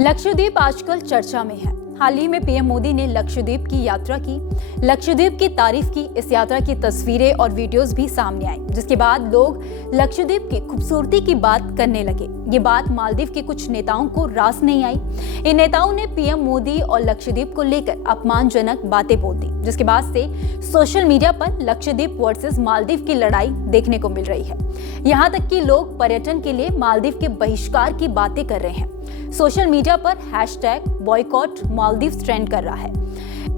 लक्षद्वीप आजकल चर्चा में है। हाल ही में पीएम मोदी ने लक्षद्वीप की यात्रा की, लक्षद्वीप की तारीफ की। इस यात्रा की तस्वीरें और वीडियोस भी सामने आई, जिसके बाद लोग लक्षद्वीप की खूबसूरती की बात करने लगे। ये बात मालदीव के कुछ नेताओं को रास नहीं आई। इन नेताओं ने पीएम मोदी और लक्षद्वीप को लेकर अपमानजनक बातें बोल दी, जिसके बाद से सोशल मीडिया पर लक्षद्वीप वर्सेस मालदीव की लड़ाई देखने को मिल रही है। यहाँ तक कि लोग पर्यटन के लिए मालदीव के बहिष्कार की बातें कर रहे हैं। सोशल मीडिया पर हैशटैग बॉयकॉट मालदीव्स ट्रेंड कर रहा है।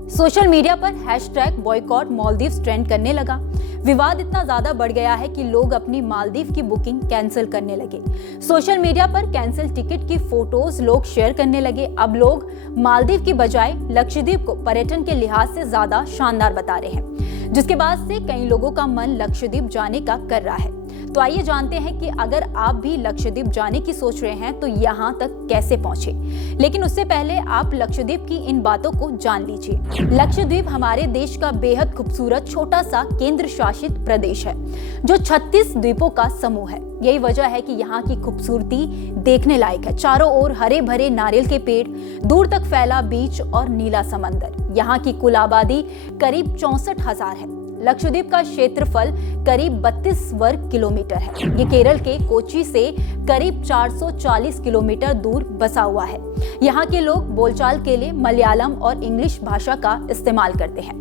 सोशल मीडिया पर हैशटैग बॉयकॉट मालदीव्स ट्रेंड करने लगा। विवाद इतना ज्यादा बढ़ गया है कि लोग अपनी मालदीव की बुकिंग कैंसिल करने लगे। सोशल मीडिया पर कैंसिल टिकट की फोटोज लोग शेयर करने लगे। अब लोग मालदीव की बजाय लक्षद्वीप को पर्यटन के लिहाज से ज्यादा शानदार बता रहे हैं, जिसके बाद से कई लोगों का मन लक्षद्वीप जाने का कर रहा है। तो आइए जानते हैं कि अगर आप भी लक्षद्वीप जाने की सोच रहे हैं तो यहाँ तक कैसे पहुंचे। लेकिन उससे पहले आप लक्षद्वीप की इन बातों को जान लीजिए। लक्षद्वीप हमारे देश का बेहद खूबसूरत छोटा सा केंद्र शासित प्रदेश है, जो 36 द्वीपों का समूह है। यही वजह है कि यहाँ की खूबसूरती देखने लायक है। चारों ओर हरे भरे नारियल के पेड़, दूर तक फैला बीच और नीला समंदर। यहाँ की कुल आबादी करीब 64,000 है। लक्षद्वीप का क्षेत्रफल करीब 32 वर्ग किलोमीटर है। ये केरल के कोच्चि से करीब 440 किलोमीटर दूर बसा हुआ है। यहाँ के लोग बोलचाल के लिए मलयालम और इंग्लिश भाषा का इस्तेमाल करते हैं।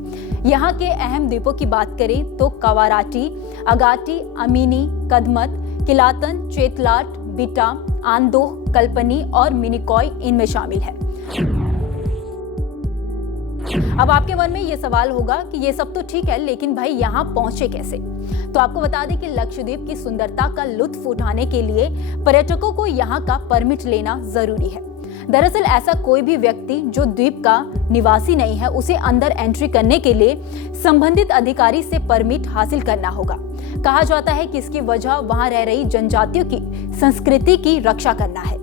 यहाँ के अहम द्वीपों की बात करें तो कवाराटी, अगाटी, अमीनी, कदमत, किलातन, चेतलाट, बिटा, आंदोह, कल्पनी और मिनिकॉय इनमें शामिल है। अब आपके मन में ये सवाल होगा कि ये सब तो ठीक है, लेकिन भाई यहाँ पहुंचे कैसे? तो आपको बता दें कि लक्षद्वीप की सुंदरता का लुत्फ उठाने के लिए पर्यटकों को यहाँ का परमिट लेना जरूरी है। दरअसल ऐसा कोई भी व्यक्ति जो द्वीप का निवासी नहीं है, उसे अंदर एंट्री करने के लिए संबंधित अधिकारी से परमिट हासिल करना होगा। कहा जाता है कि इसकी वजह वहां रह रही जनजातियों की संस्कृति की रक्षा करना है।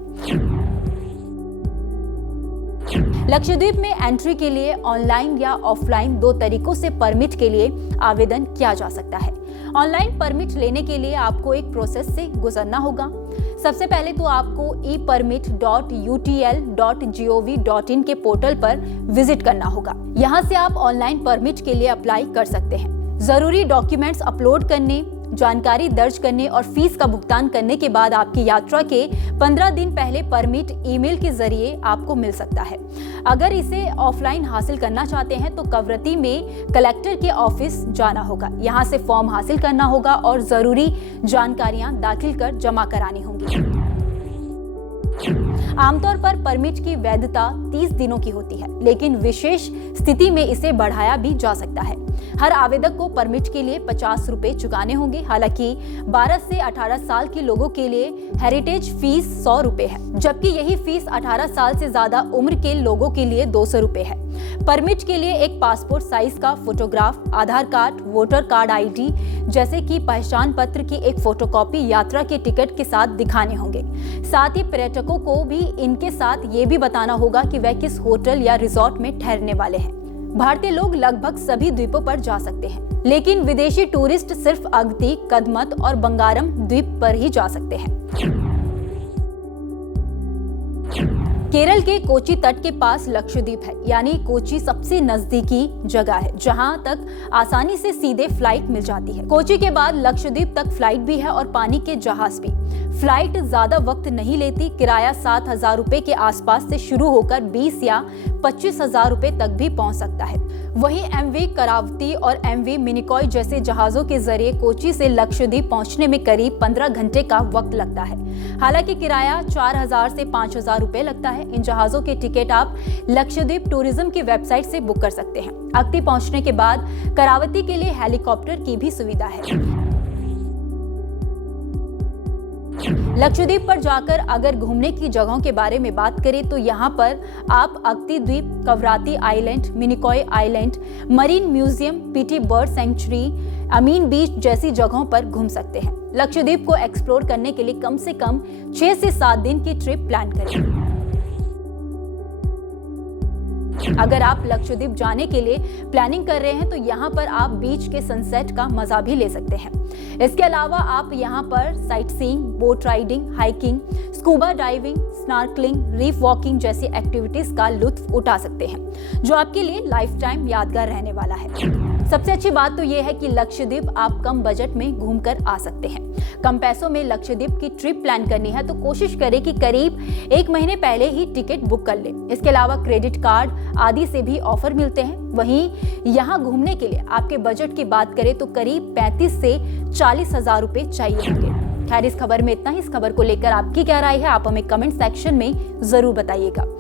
लक्षद्वीप में एंट्री के लिए ऑनलाइन या ऑफलाइन दो तरीकों से परमिट के लिए आवेदन किया जा सकता है। ऑनलाइन परमिट लेने के लिए आपको एक प्रोसेस से गुजरना होगा। सबसे पहले तो आपको epermit.utl.gov.in के पोर्टल पर विजिट करना होगा। यहाँ से आप ऑनलाइन परमिट के लिए अप्लाई कर सकते हैं। जरूरी डॉक्यूमेंट्स अपलोड करने, जानकारी दर्ज करने और फीस का भुगतान करने के बाद आपकी यात्रा के 15 दिन पहले परमिट ईमेल के जरिए आपको मिल सकता है। अगर इसे ऑफलाइन हासिल करना चाहते हैं तो कवरत्ती में कलेक्टर के ऑफिस जाना होगा। यहाँ से फॉर्म हासिल करना होगा और जरूरी जानकारियां दाखिल कर जमा करानी होंगी। आमतौर पर परमिट की वैधता 30 दिनों की होती है, लेकिन विशेष स्थिति में इसे बढ़ाया भी जा सकता है। हर आवेदक को परमिट के लिए 50 रुपए चुकाने होंगे। हालांकि 12 से 18 साल के लोगों के लिए हेरिटेज फीस 100 रुपए है, जबकि यही फीस 18 साल से ज्यादा उम्र के लोगों के लिए 200 रुपए है। परमिट के लिए एक पासपोर्ट साइज का फोटोग्राफ, आधार कार्ड, वोटर कार्ड आईडी जैसे कि पहचान पत्र की एक फोटोकॉपी यात्रा के टिकट के साथ दिखाने होंगे। साथ ही पर्यटकों को भी इनके साथ ये भी बताना होगा कि वह किस होटल या रिजॉर्ट में ठहरने वाले हैं। भारतीय लोग लगभग सभी द्वीपों पर जा सकते हैं, लेकिन विदेशी टूरिस्ट सिर्फ अगती, कदमत और बंगारम द्वीप पर ही जा सकते हैं। केरल के कोच्चि तट के पास लक्षद्वीप है, यानी कोच्चि सबसे नजदीकी जगह है जहां तक आसानी से सीधे फ्लाइट मिल जाती है। कोच्चि के बाद लक्षद्वीप तक फ्लाइट भी है और पानी के जहाज भी। फ्लाइट ज्यादा वक्त नहीं लेती। किराया 7,000 रुपए के आसपास से शुरू होकर 20 या 25,000 रुपए तक भी पहुंच सकता है। वहीं एमवी करावती और एमवी मिनिकॉय जैसे जहाजों के जरिए कोच्चि से लक्षद्वीप पहुंचने में करीब 15 घंटे का वक्त लगता है। हालांकि किराया 4,000 से 5,000 रुपए लगता है। इन जहाजों के टिकट आप लक्षद्वीप टूरिज्म की वेबसाइट से बुक कर सकते हैं। अगती पहुंचने के बाद करावती के लिए हेलीकॉप्टर की भी सुविधा है। लक्षद्वीप पर जाकर अगर घूमने की जगहों के बारे में बात करें तो यहाँ पर आप अगती द्वीप, Kavaratti island, Minicoy island, marine museum, Pitti bird sanctuary, Amini beach जैसी जगहों पर घूम सकते हैं। लक्षद्वीप को एक्सप्लोर करने के लिए कम से कम 6 से 7 दिन की ट्रिप प्लान करें। अगर आप लक्षद्वीप जाने के लिए प्लानिंग कर रहे हैं तो यहाँ पर आप बीच के सनसेट का मजा भी ले सकते हैं। इसके अलावा आप यहाँ पर sight seeing, boat riding, hiking, scuba diving, snorkelling, reef walking जैसी एक्टिविटीज का लुत्फ उठा सकते हैं, जो आपके लिए लाइफ टाइम यादगार रहने वाला है। सबसे अच्छी बात तो यह है कि लक्षद्वीप आप कम बजट में घूमकर आ सकते हैं। कम पैसों में लक्षद्वीप की ट्रिप प्लान करनी है तो कोशिश करें कि करीब 1 महीने पहले ही टिकट बुक कर लें। इसके अलावा क्रेडिट कार्ड आदि से भी ऑफर मिलते हैं। वहीं यहाँ घूमने के लिए आपके बजट की बात करें तो करीब 35 से 40 हजार रुपए चाहिए होंगे। खैर, इस खबर में इतना ही। इस खबर को लेकर आपकी क्या राय है, आप हमें कमेंट सेक्शन में जरूर बताइएगा।